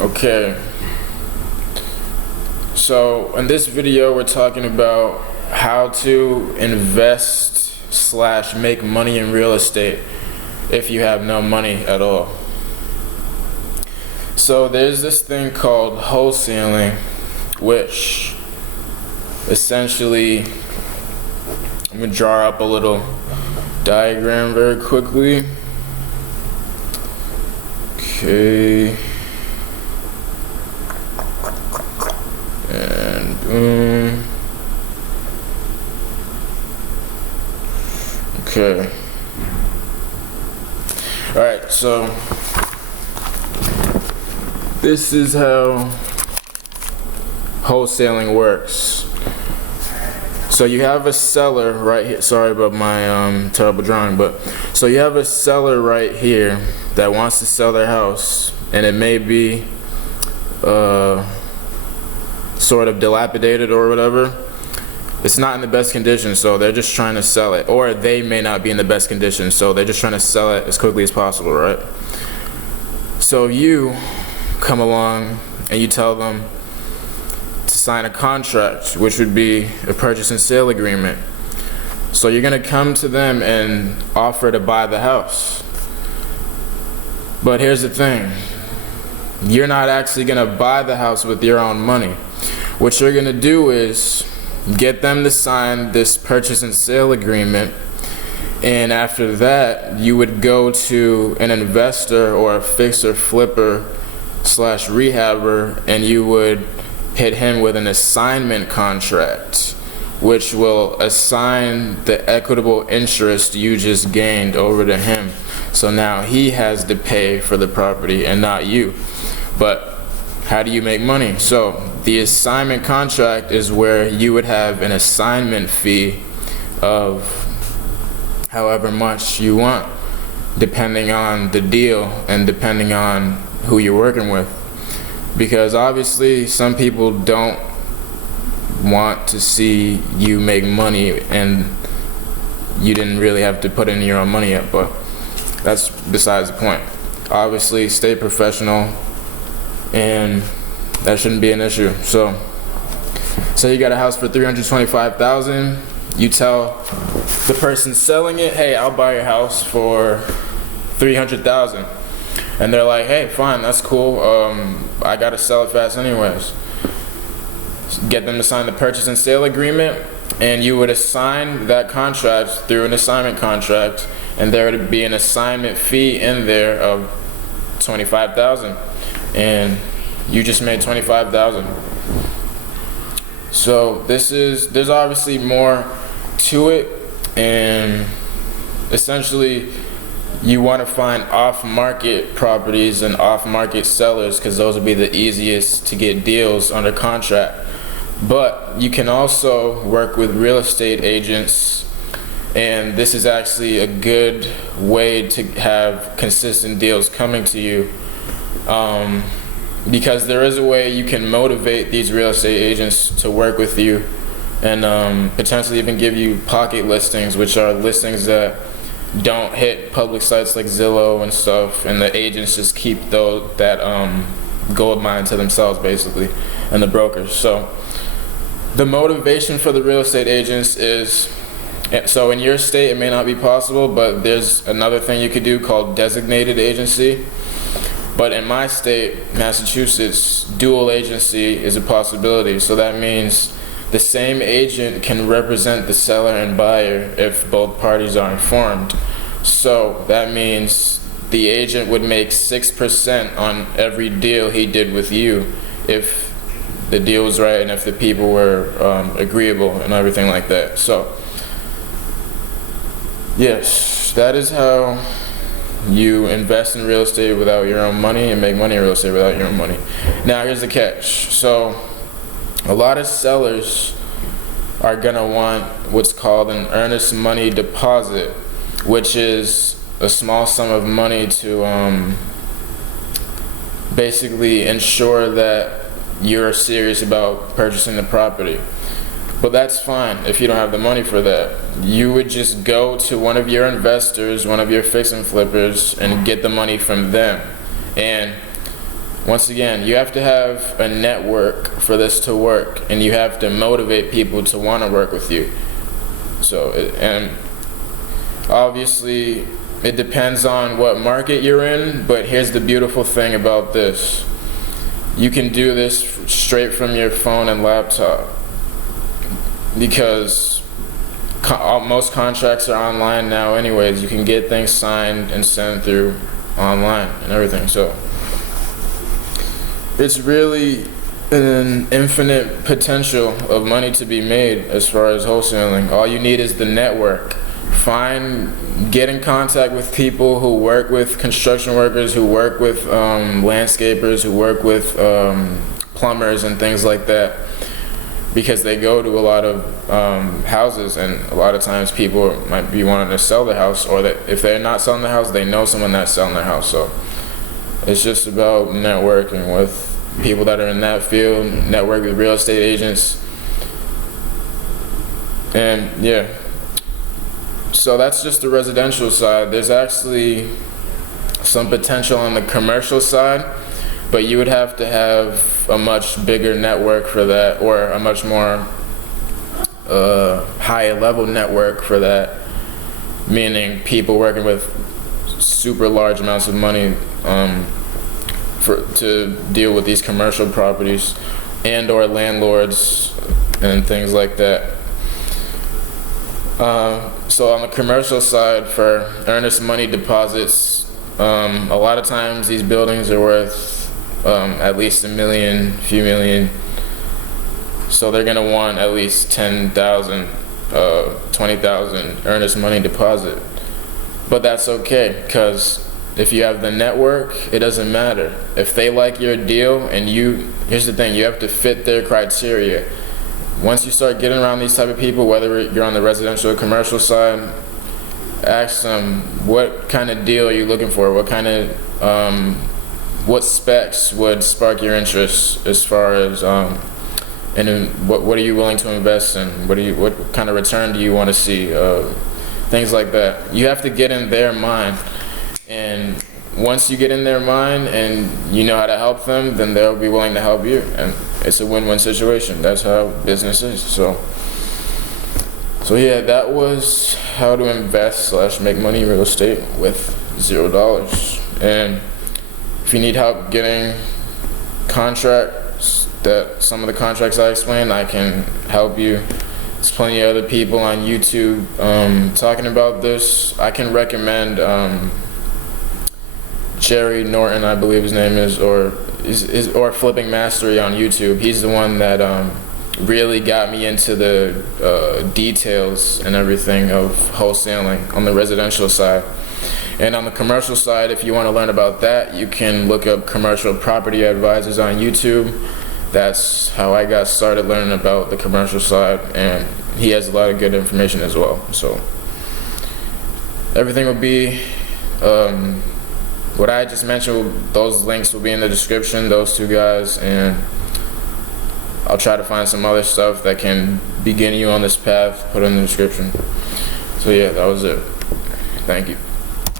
Okay, so in this video we're talking about how to invest / make money in real estate if you have no money at all. So there's this thing called wholesaling, which essentially, I'm going to draw up a little diagram very quickly. Okay. And boom. Okay. Alright, so this is how wholesaling works. So you have a seller right here. Sorry about my terrible drawing, but so you have a seller right here that wants to sell their house, and it may be sort of dilapidated or whatever. It's not in the best condition, so they're just trying to sell it. Or they may not be in the best condition, so they're just trying to sell it as quickly as possible, right? So you come along and you tell them to sign a contract, which would be a purchase and sale agreement. So you're gonna come to them and offer to buy the house. But here's the thing, you're not actually gonna buy the house with your own money. What you're gonna do is get them to sign this purchase and sale agreement, and after that you would go to an investor or a fixer flipper / rehabber, and you would hit him with an assignment contract, which will assign the equitable interest you just gained over to him. So now he has to pay for the property and not you. But how do you make money? So the assignment contract is where you would have an assignment fee of however much you want, depending on the deal and depending on who you're working with. Because obviously some people don't want to see you make money and you didn't really have to put in your own money yet, but that's besides the point. Obviously stay professional, and that shouldn't be an issue. So say you got a house for $325,000, you tell the person selling it, hey, I'll buy your house for $300,000. And they're like, hey, fine, that's cool. I gotta sell it fast anyways. Get them to sign the purchase and sale agreement, and you would assign that contract through an assignment contract, and there would be an assignment fee in there of $25,000, and you just made $25,000. So there's obviously more to it, and essentially you want to find off-market properties and off-market sellers, because those would be the easiest to get deals under contract. But you can also work with real estate agents, and this is actually a good way to have consistent deals coming to you, because there is a way you can motivate these real estate agents to work with you, and potentially even give you pocket listings, which are listings that don't hit public sites like Zillow and stuff, and the agents just keep that gold mine to themselves, basically, and the brokers. So the motivation for the real estate agents is, so in your state it may not be possible, but there's another thing you could do called designated agency. But in my state, Massachusetts, dual agency is a possibility. So that means the same agent can represent the seller and buyer if both parties are informed. So that means the agent would make 6% on every deal he did with you if the deal was right and if the people were agreeable and everything like that. So yes, that is how you invest in real estate without your own money and make money in real estate without your own money. Now here's the catch. So a lot of sellers are gonna want what's called an earnest money deposit, which is a small sum of money to basically ensure that you're serious about purchasing the property. But that's fine if you don't have the money for that. You would just go to one of your investors, one of your fix and flippers, and get the money from them. And Once again, you have to have a network for this to work, and you have to motivate people to want to work with you. So, and obviously, it depends on what market you're in, but here's the beautiful thing about this. You can do this straight from your phone and laptop, because most contracts are online now anyways. You can get things signed and sent through online and everything. So it's really an infinite potential of money to be made as far as wholesaling. All you need is the network. Get in contact with people who work with construction workers, who work with landscapers, who work with plumbers and things like that, because they go to a lot of houses, and a lot of times people might be wanting to sell their house, or that if they're not selling their house, they know someone that's selling their house. So it's just about networking with people that are in that field, network with real estate agents, and yeah. So that's just the residential side. There's actually some potential on the commercial side, but you would have to have a much bigger network for that, or a much more higher level network for that, meaning people working with super large amounts of money to deal with these commercial properties, and or landlords and things like that. So on the commercial side, for earnest money deposits, a lot of times these buildings are worth at least $1 million, few million. So they're gonna want at least 10,000, 20,000 earnest money deposit. But that's okay, because if you have the network, it doesn't matter. If they like your deal, and here's the thing, you have to fit their criteria. Once you start getting around these type of people, whether you're on the residential or commercial side, ask them, what kind of deal are you looking for? What specs would spark your interest, as far as and what are you willing to invest in? What kind of return do you want to see? Things like that. You have to get in their mind, and once you get in their mind and you know how to help them, then they'll be willing to help you, and it's a win-win situation. That's how business is. So yeah, that was how to invest / make money in real estate with $0. And if you need help getting contracts, some of the contracts I explained, I can help you. There's plenty of other people on YouTube talking about this. I can recommend Jerry Norton, I believe his name is, or Flipping Mastery on YouTube. He's the one that really got me into the details and everything of wholesaling on the residential side. And on the commercial side, if you want to learn about that, you can look up Commercial Property Advisors on YouTube. That's how I got started learning about the commercial side, and he has a lot of good information as well. So everything will be what I just mentioned. Those links will be in the description, those two guys, and I'll try to find some other stuff that can begin you on this path, put it in the description. So yeah, that was it. Thank you.